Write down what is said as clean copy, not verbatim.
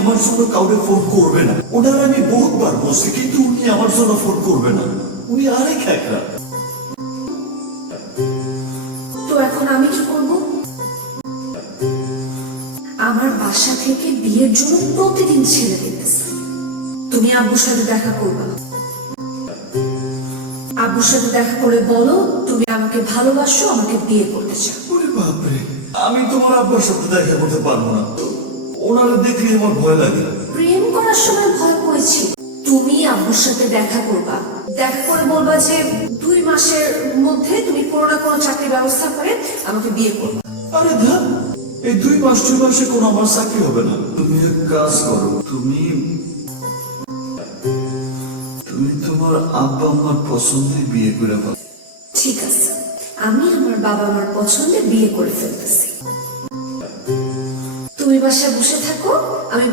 আমার জন্য কাউকে ফোন করবে না। ওনার আমি বহুতবার বলছি, কিন্তু উনি আমার জন্য ফোন করবে না। উনি আরেক একরা। তো এখন আমি কি করব? আমার বাসা থেকে বিয়ের জন্য প্রতিদিন ছেলে দেখতেছে। তুমি আব্বুর সাথে দেখা করবা। আব্বুর সাথে দেখা করে বলো তুমি আমাকে ভালোবাসো, আমাকে বিয়ে করতে চাও। ওরে বাপরে, আমি তোমার আব্বার সাথে দেখা করতে পারবো না। ওনারা দেখলে আমার ভয় লাগে। প্রেম করার সময় ভয় করেছি। তুমি আব্বুর সাথে দেখা করবা, দেখা করে বলবা যে 2 মাসের মধ্যে তুমি কোনো না কোনো চাকরির ব্যবস্থা করে আমাকে বিয়ে করবা। আরে ধ্যান, এই 2 মাসে কোনো আমার চাকরি হবে না। তুমি এক কাজ করো, তুমি তোমার আব্বা আমার পছন্দে বিয়ে করে ফেলো। ঠিক আছে, আমি আমার বাবা মার পছন্দে বিয়ে করে ফেলতেছি। তুমি বাসায় বসে থাকো, আমি